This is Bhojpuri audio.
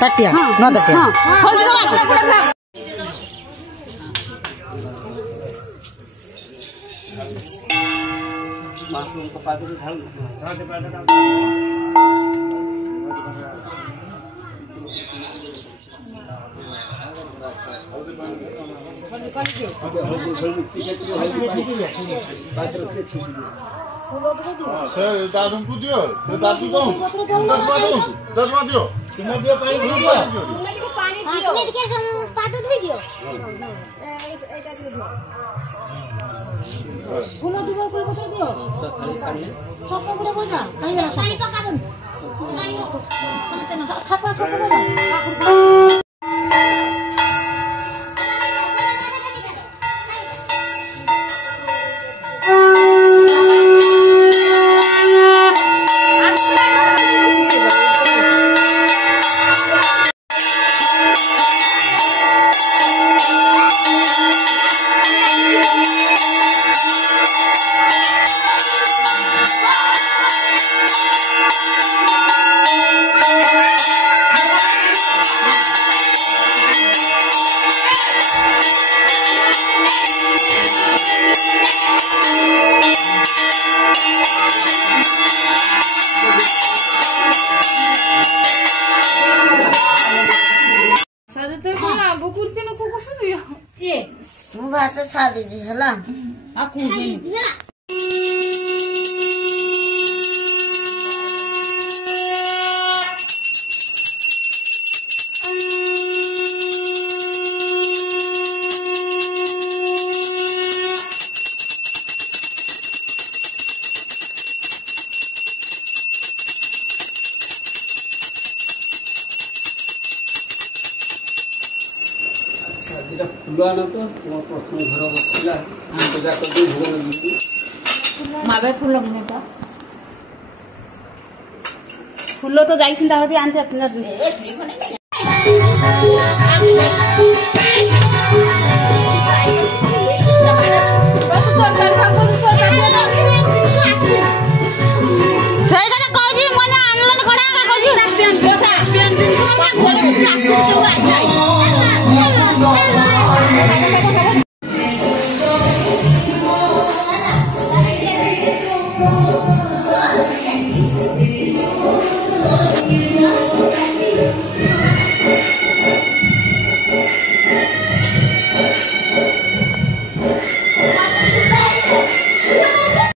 Tatia, no tatia. दादू को दियो दादू दो 10 मा दियो तुम्हें दियो पानी दियो पानी दियो पानी दियो एटा दियो फूल दियो कोई बता दियो सब पूरा बजा पानी पका दो पानी रखो खापा सब बजा भात छादी दी हला आकु जेनी फुलवाना तो तुम प्रथम घर बसला पूजा कर दे भोग लगी माबे फूल लगने का फूल तो जाई छिंदा होती आनते अपना